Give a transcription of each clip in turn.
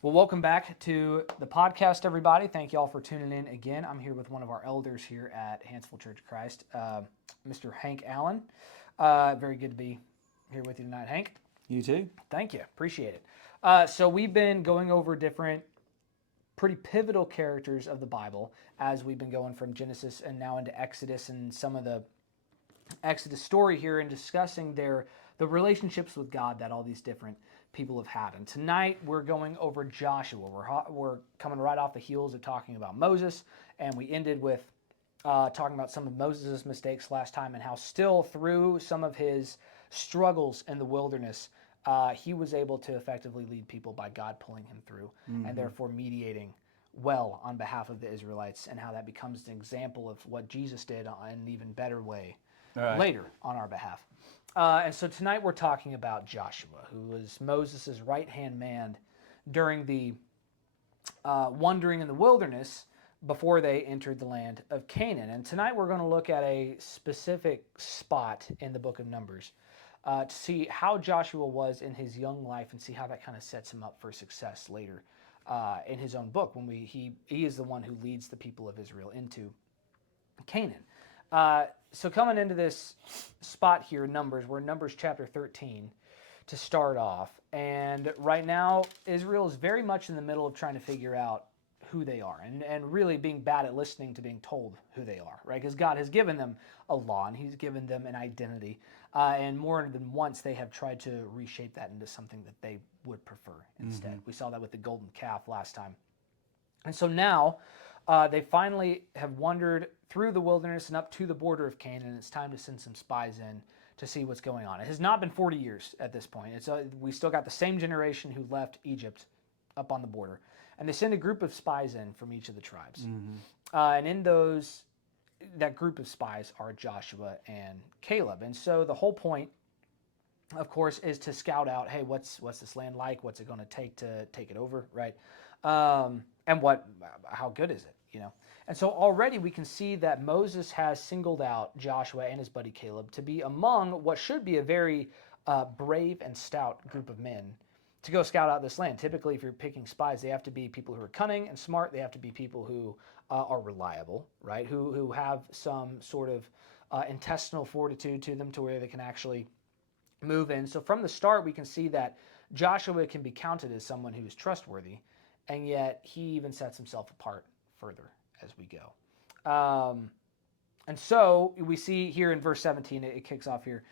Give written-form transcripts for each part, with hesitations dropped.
Well, welcome back to the podcast, everybody. Thank you all for tuning in again. I'm here with one of our elders here at Hansville Church of Christ, Mr. Hank Allen. Very good to be here with you tonight, Hank. You too? Thank you. Appreciate it. So we've been going over different pretty pivotal characters of the Bible as we've been going from Genesis and now into Exodus and some of the Exodus story here and discussing the relationships with God that all these different people have had. And tonight we're going over Joshua. We're coming right off the heels of talking about Moses, and we ended with talking about some of Moses' mistakes last time and how still through some of his struggles in the wilderness, he was able to effectively lead people by God pulling him through and therefore mediating well on behalf of the Israelites, and how that becomes an example of what Jesus did in an even better way later on our behalf. And so tonight we're talking about Joshua, who was Moses' right-hand man during the wandering in the wilderness before they entered the land of Canaan. And tonight we're going to look at a specific spot in the book of Numbers to see how Joshua was in his young life and see how that kind of sets him up for success later in his own book when he is the one who leads the people of Israel into Canaan. So coming into this spot here, Numbers, we're in Numbers chapter 13 to start off. And right now, Israel is very much in the middle of trying to figure out who they are and really being bad at listening to being told who they are, right? Because God has given them a law and he's given them an identity. And more than once, they have tried to reshape that into something that they would prefer instead. We saw that with the golden calf last time. And so now they finally have wandered through the wilderness and up to the border of Canaan. It's time to send some spies in to see what's going on. It has not been 40 years at this point. We still got the same generation who left Egypt up on the border. And they send a group of spies in from each of the tribes. And in that group of spies are Joshua and Caleb. And so the whole point, of course, is to scout out, hey, what's this land like? What's it going to take it over, right? And how good is it, you know? And so already we can see that Moses has singled out Joshua and his buddy Caleb to be among what should be a very brave and stout group of men to go scout out this land. Typically, if you're picking spies, they have to be people who are cunning and smart. They have to be people who are reliable, right? Who have some sort of intestinal fortitude to them to where they can actually move in. So from the start, we can see that Joshua can be counted as someone who is trustworthy, and yet he even sets himself apart further as we go. And so we see here in verse 17, it kicks off here.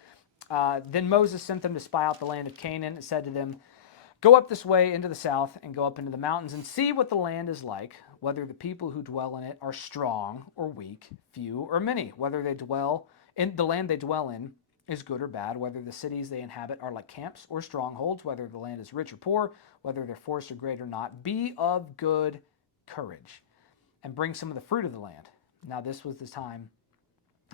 Then Moses sent them to spy out the land of Canaan and said to them, "Go up this way into the south and go up into the mountains and see what the land is like, whether the people who dwell in it are strong or weak, few or many, whether they dwell in the land they dwell in is good or bad, whether the cities they inhabit are like camps or strongholds, whether the land is rich or poor, whether their forests are great or not. Be of good courage and bring some of the fruit of the land." Now this was the time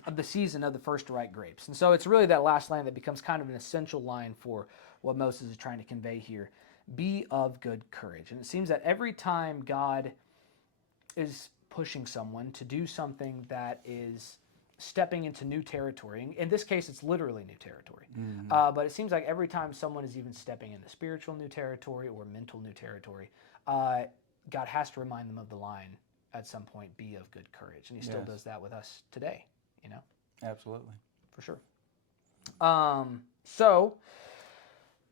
of the season of the first to ripe grapes. And so it's really that last line that becomes kind of an essential line for what Moses is trying to convey here. Be of good courage. And it seems that every time God is pushing someone to do something that is stepping into new territory, in this case it's literally new territory, but it seems like every time someone is even stepping into spiritual new territory or mental new territory, God has to remind them of the line at some point, be of good courage. And he still does that with us today, you know? Absolutely. For sure. So,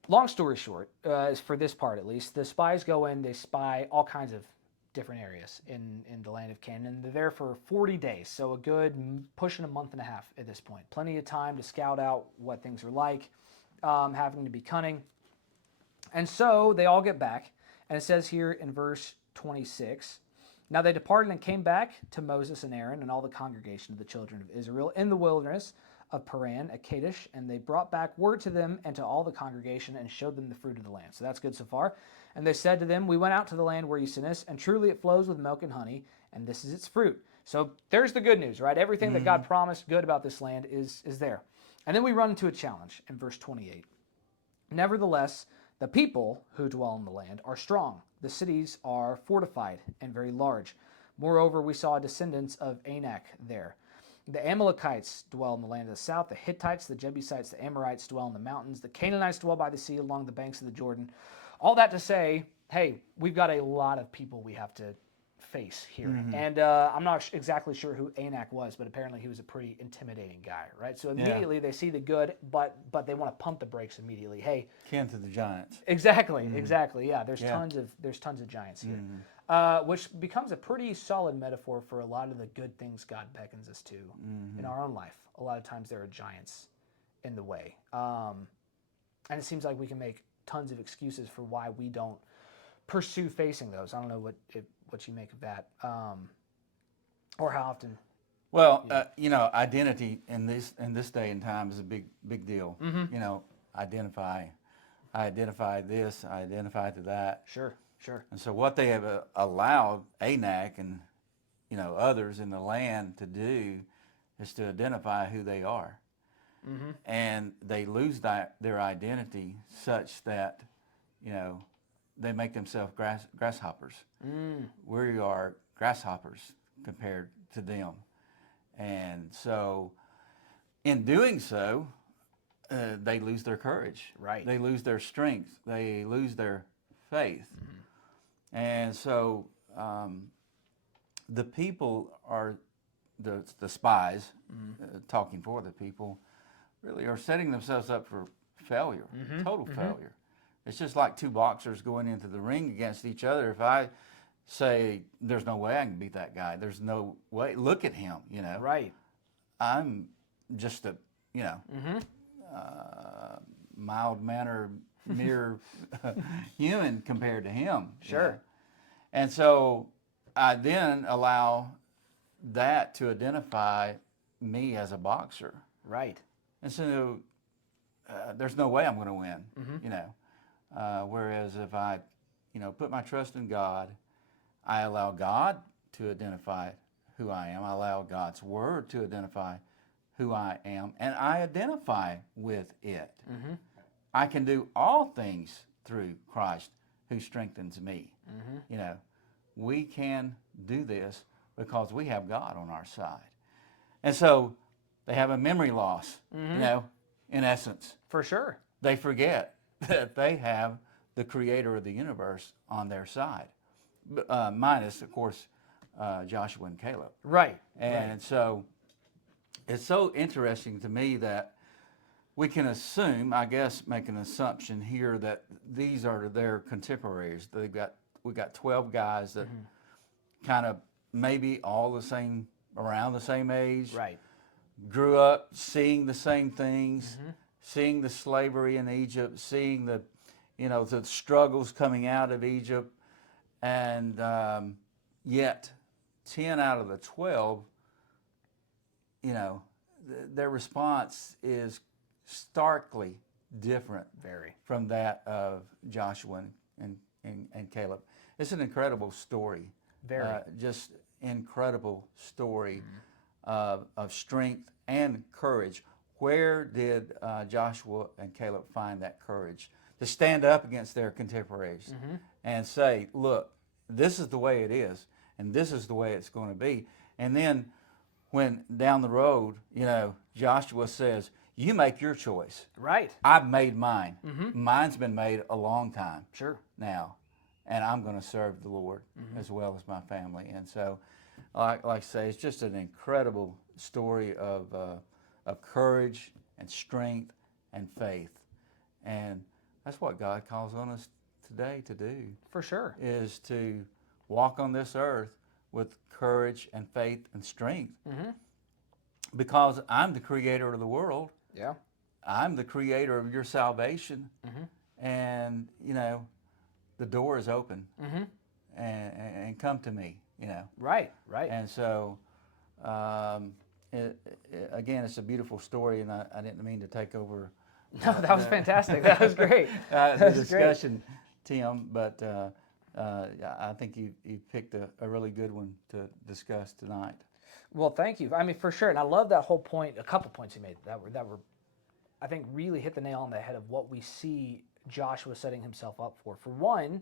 long story short, for this part at least, the spies go in, they spy all kinds of different areas in the land of Canaan. They're there for 40 days, so a good pushing a month and a half at this point. Plenty of time to scout out what things are like, having to be cunning. And so they all get back, and it says here in verse 26, "Now they departed and came back to Moses and Aaron and all the congregation of the children of Israel in the wilderness of Paran at Kadesh, and they brought back word to them and to all the congregation and showed them the fruit of the land." So that's good so far. "And they said to them, we went out to the land where you sent us, and truly it flows with milk and honey, and this is its fruit." So there's the good news, right? Everything that God promised good about this land is there. And then we run into a challenge in verse 28. "Nevertheless, the people who dwell in the land are strong. The cities are fortified and very large. Moreover, we saw descendants of Anak there. The Amalekites dwell in the land of the south. The Hittites, the Jebusites, the Amorites dwell in the mountains. The Canaanites dwell by the sea along the banks of the Jordan." All that to say, hey, we've got a lot of people we have to face here. And I'm not exactly sure who Anak was, but apparently he was a pretty intimidating guy, right? So immediately they see the good, but they want to pump the brakes immediately. Hey, Kin to the giants. exactly. Yeah, there's tons of giants here, which becomes a pretty solid metaphor for a lot of the good things God beckons us to in our own life. A lot of times there are giants in the way, and it seems like we can make tons of excuses for why we don't pursue facing those. I don't know what you make of that, or how often. Well, identity in this day and time is a big deal. Identify. I identify this. I identify to that. Sure. And so what they have allowed Anak and others in the land to do is to identify who they are, and they lose their identity such that they make themselves grasshoppers. We are grasshoppers compared to them. And so in doing so, they lose their courage. Right. They lose their strength. They lose their faith. And so the people are, the spies, talking for the people, really are setting themselves up for failure, total failure. It's just like two boxers going into the ring against each other. If I say, there's no way I can beat that guy, there's no way, look at him, Right. I'm just a, mild-mannered, mere human compared to him. Sure. And so I then allow that to identify me as a boxer. Right. And so there's no way I'm going to win, whereas if I, put my trust in God, I allow God to identify who I am. I allow God's word to identify who I am, and I identify with it. I can do all things through Christ who strengthens me. We can do this because we have God on our side. And so they have a memory loss, in essence. For sure. They forget that they have the creator of the universe on their side, minus, of course, Joshua and Caleb. Right. And so it's so interesting to me that we can assume, I guess, make an assumption here that these are their contemporaries. We got 12 guys that kind of maybe all the same, around the same age. Right. Grew up seeing the same things, seeing the slavery in Egypt, seeing the struggles coming out of Egypt, and yet 10 out of the 12, their response is starkly different from that of Joshua and Caleb. It's an incredible story. Just incredible story of strength and courage. Where did Joshua and Caleb find that courage to stand up against their contemporaries and say, look, this is the way it is, and this is the way it's going to be? And then when down the road, Joshua says, you make your choice. Right. I've made mine. Mine's been made a long time now, and I'm going to serve the Lord as well as my family. And so, like I say, it's just an incredible story of courage and strength and faith. And that's what God calls on us today to do. For sure. Is to walk on this earth with courage and faith and strength. Because I'm the creator of the world. Yeah. I'm the creator of your salvation. And, the door is open. And come to me, Right. And so, again, it's a beautiful story, and I didn't mean to take over. No, that was fantastic. That was great. The discussion, Tim, but I think you picked a really good one to discuss tonight. Well, thank you. I mean, for sure. And I love that whole point, a couple points you made that were, I think, really hit the nail on the head of what we see Joshua setting himself up for. For one,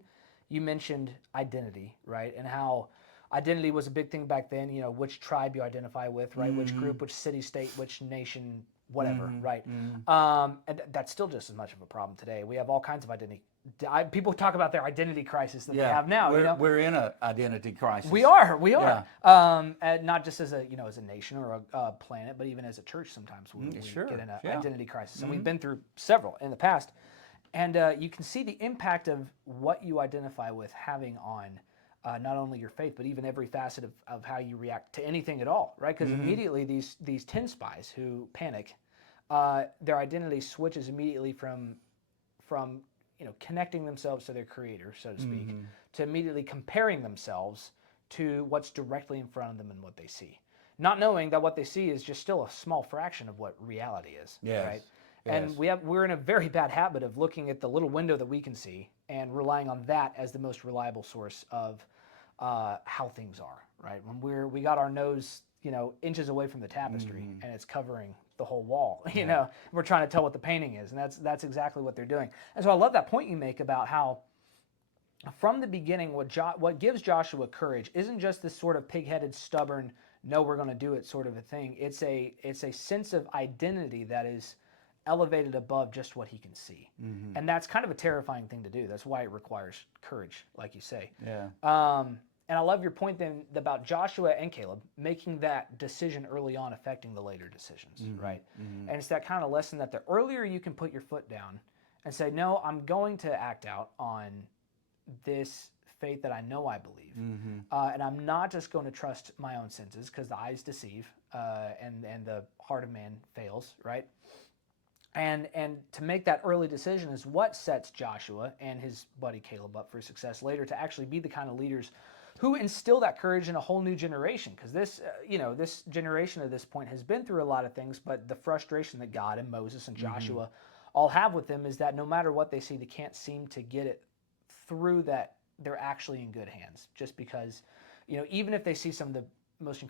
you mentioned identity, right? And how identity was a big thing back then, which tribe you identify with, right? Which group, which city, state, which nation, whatever, right? And that's still just as much of a problem today. We have all kinds of people talk about their identity crisis that they have now. We're in an identity crisis. We are. And not just as a nation or a planet, but even as a church. Sometimes we get in an identity crisis, and we've been through several in the past. And you can see the impact of what you identify with having on not only your faith, but even every facet of how you react to anything at all, right? Because immediately these 10 spies who panic, their identity switches immediately from connecting themselves to their creator, so to speak, to immediately comparing themselves to what's directly in front of them and what they see. Not knowing that what they see is just still a small fraction of what reality is, right? And we're in a very bad habit of looking at the little window that we can see and relying on that as the most reliable source of how things are, right? When we got our nose, inches away from the tapestry and it's covering the whole wall, we're trying to tell what the painting is, and that's exactly what they're doing. And so I love that point you make about how from the beginning, what gives Joshua courage isn't just this sort of pig-headed, stubborn, no, we're going to do it sort of a thing. It's a sense of identity that is elevated above just what he can see. And that's kind of a terrifying thing to do. That's why it requires courage, like you say. And I love your point then about Joshua and Caleb making that decision early on affecting the later decisions, right? And it's that kind of lesson that the earlier you can put your foot down and say, no, I'm going to act out on this faith that I know I believe. And I'm not just going to trust my own senses, because the eyes deceive and the heart of man fails, right? And to make that early decision is what sets Joshua and his buddy Caleb up for success later to actually be the kind of leaders who instill that courage in a whole new generation. Because this generation at this point has been through a lot of things, but the frustration that God and Moses and Joshua all have with them is that no matter what they see, they can't seem to get it through that they're actually in good hands. Just because, even if they see some of the most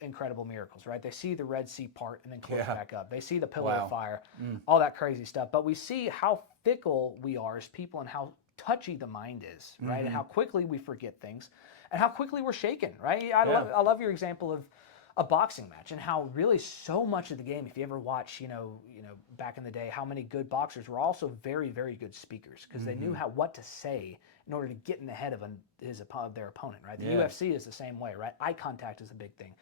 incredible miracles, right? They see the Red Sea part and then close back up. They see the pillar of fire, all that crazy stuff. But we see how fickle we are as people and how touchy the mind is, right? And how quickly we forget things and how quickly we're shaken, right? I love your example of a boxing match and how really so much of the game, if you ever watch, back in the day, how many good boxers were also very, very good speakers because they knew what to say in order to get in the head of their opponent, right? The UFC is the same way, right? Eye contact is a big thing.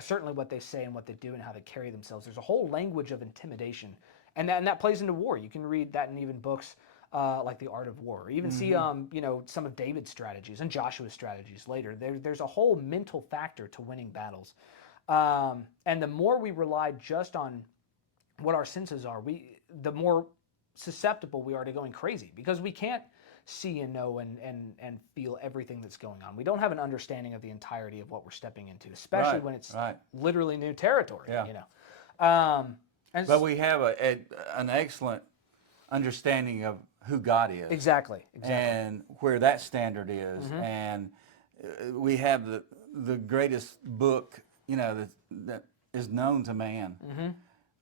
Certainly what they say and what they do and how they carry themselves. There's a whole language of intimidation, and that plays into war. You can read that in even books like The Art of War, or even see some of David's strategies and Joshua's strategies later. There's a whole mental factor to winning battles, and the more we rely just on what our senses are, the more susceptible we are to going crazy, because we can't see and know and feel everything that's going on. We don't have an understanding of the entirety of what we're stepping into, especially when it's literally new territory. But we have an excellent understanding of who God is. Exactly. And where that standard is. And we have the greatest book, that is known to man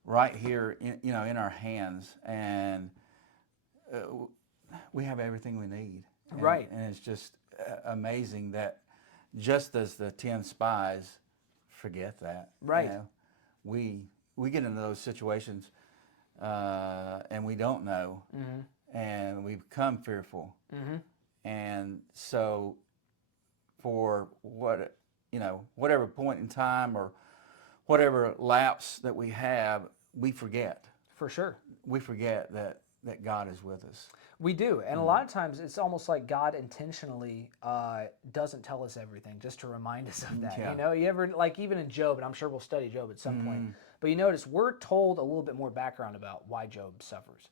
right here, in our hands. And we have everything we need. And it's just amazing that just as the 10 spies forget that. We get into those situations and we don't know. And we become fearful. And so for whatever point in time or whatever lapse that we have, we forget. For sure. We forget that God is with us. We do. And a lot of times it's almost like God intentionally doesn't tell us everything just to remind us of that. You ever, like even in Job, and I'm sure we'll study Job at some point, but you notice we're told a little bit more background about why Job suffers.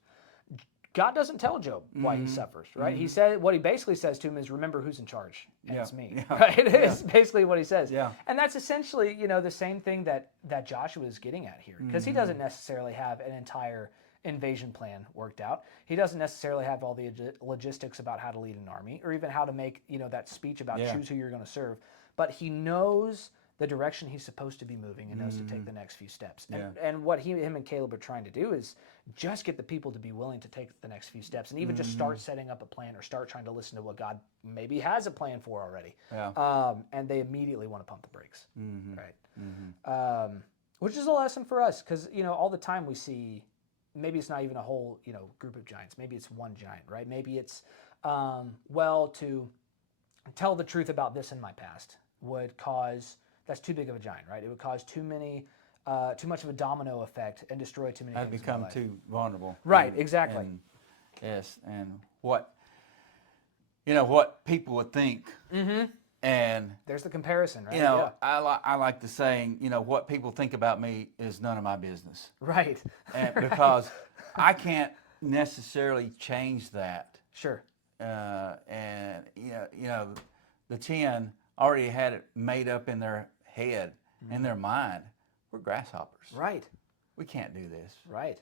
God doesn't tell Job why he suffers, right? He said, what he basically says to him is, remember who's in charge, and it's me, right? It's basically what he says. And that's essentially, the same thing that Joshua is getting at here, because he doesn't necessarily have an entire invasion plan worked out. He doesn't necessarily have all the logistics about how to lead an army, or even how to make, that speech about choose who you're going to serve. But he knows the direction he's supposed to be moving and knows to take the next few steps. And what him and Caleb are trying to do is just get the people to be willing to take the next few steps and even just start setting up a plan or start trying to listen to what God maybe has a plan for already. And they immediately want to pump the brakes, right? Which is a lesson for us, because all the time we see maybe it's not even a whole, group of giants. Maybe it's one giant, right? Maybe it's, to tell the truth about this in my past would cause, that's too big of a giant, right? It would cause too much of a domino effect and destroy too many I'd things. become too vulnerable. Right, exactly. Yes, and what people would think. Mm-hmm. And there's the comparison, right? I like the saying, what people think about me is none of my business. Right. And because I can't necessarily change that. Sure. And the 10 already had it made up in their head, in their mind. We're grasshoppers. Right. We can't do this. Right.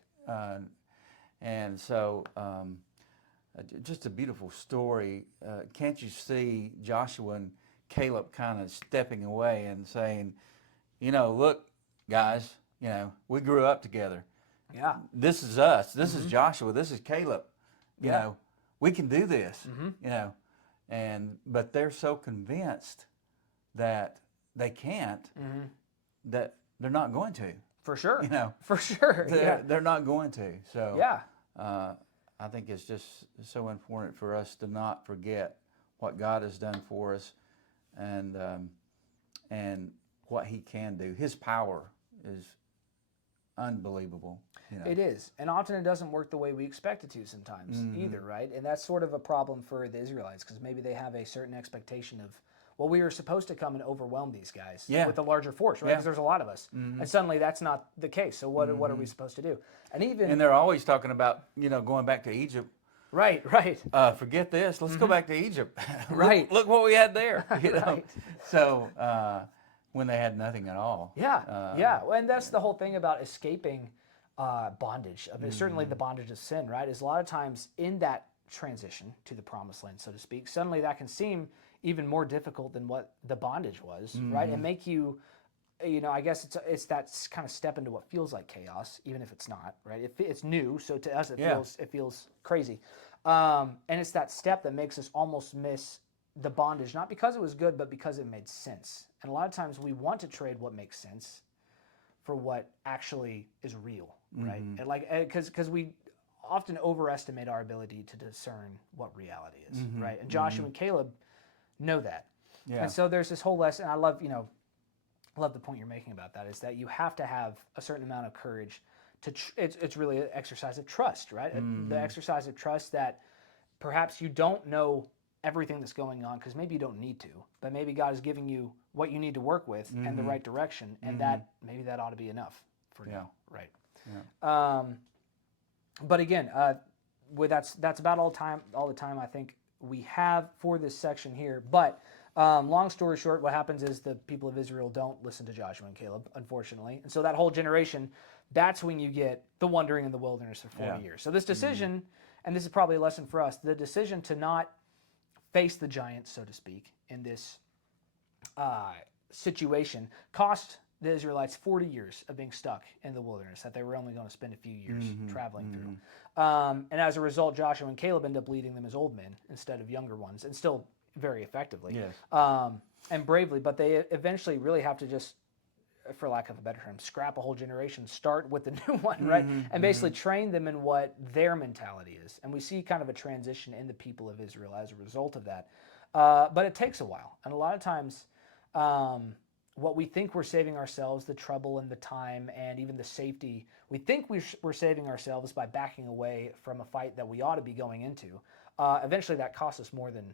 And so, just a beautiful story. Can't you see Joshua and Caleb kind of stepping away and saying, look, guys, we grew up together. Yeah. This is us. This is Joshua. This is Caleb. You know, we can do this. But they're so convinced that they can't that they're not going to. For sure. For sure. They're not going to. So yeah. I think it's just so important for us to not forget what God has done for us, and what He can do. His power is unbelievable. It is, and often it doesn't work the way we expect it to sometimes either, right? And that's sort of a problem for the Israelites, because maybe they have a certain expectation of, well, we were supposed to come and overwhelm these guys with a larger force, right? Because there's a lot of us, and suddenly that's not the case. So what are we supposed to do? And they're always talking about going back to Egypt. Right. Forget this. Let's go back to Egypt. Right. Look what we had there. Right. So when they had nothing at all. Yeah. And that's the whole thing about escaping bondage. I mean, certainly the bondage of sin, right? Is a lot of times in that transition to the promised land, so to speak, suddenly that can seem even more difficult than what the bondage was, right? And make you, I guess it's that kind of step into what feels like chaos, even if it's not, right? It's new, so to us it feels crazy, and it's that step that makes us almost miss the bondage, not because it was good, but because it made sense. And a lot of times we want to trade what makes sense for what actually is real, right? And because we often overestimate our ability to discern what reality is, right? And Joshua and Caleb know that. Yeah. And so there's this whole lesson. I love the point you're making about that, is that you have to have a certain amount of courage to, it's really an exercise of trust, right? The exercise of trust that perhaps you don't know everything that's going on, because maybe you don't need to, but maybe God is giving you what you need to work with and the right direction, and that maybe that ought to be enough for now, right? Yeah. But again, that's about all the time I think we have for this section here. But long story short, what happens is the people of Israel don't listen to Joshua and Caleb, unfortunately. And so that whole generation, that's when you get the wandering in the wilderness for 40 years. So this decision, and this is probably a lesson for us, the decision to not face the giants, so to speak, in this situation cost the Israelites 40 years of being stuck in the wilderness that they were only going to spend a few years traveling through. And as a result, Joshua and Caleb end up leading them as old men instead of younger ones, and still very effectively and bravely. But they eventually really have to just, for lack of a better term, scrap a whole generation, start with the new one, right? And basically train them in what their mentality is. And we see kind of a transition in the people of Israel as a result of that. But it takes a while. And a lot of times, what we think we're saving ourselves, the trouble and the time and even the safety, we think we're saving ourselves by backing away from a fight that we ought to be going into. Eventually that costs us more than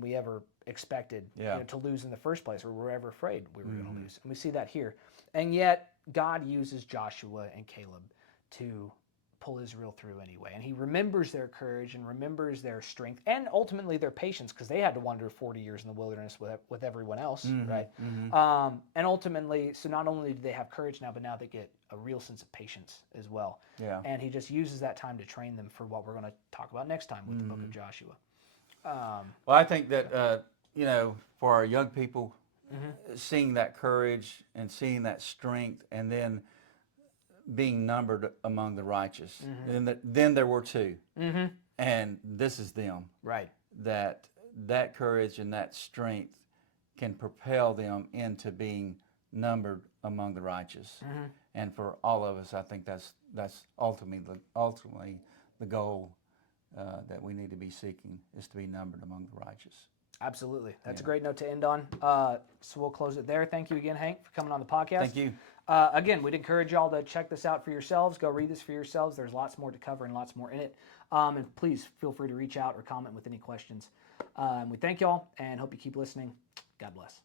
we ever expected to lose in the first place, or we're ever afraid we were going to lose. And we see that here. And yet God uses Joshua and Caleb to pull Israel through anyway. And He remembers their courage and remembers their strength and ultimately their patience, because they had to wander 40 years in the wilderness with everyone else, right? And ultimately, so not only do they have courage now, but now they get a real sense of patience as well. Yeah. And He just uses that time to train them for what we're going to talk about next time with the book of Joshua. Well, I think that, for our young people, seeing that courage and seeing that strength, and then being numbered among the righteous. And then there were two, and this is them. Right. That courage and that strength can propel them into being numbered among the righteous. And for all of us, I think that's that's ultimately the goal that we need to be seeking, is to be numbered among the righteous. Absolutely. That's a great note to end on. So we'll close it there. Thank you again, Hank, for coming on the podcast. Thank you. Again, we'd encourage y'all to check this out for yourselves. Go read this for yourselves. There's lots more to cover and lots more in it. And please feel free to reach out or comment with any questions. We thank y'all and hope you keep listening. God bless.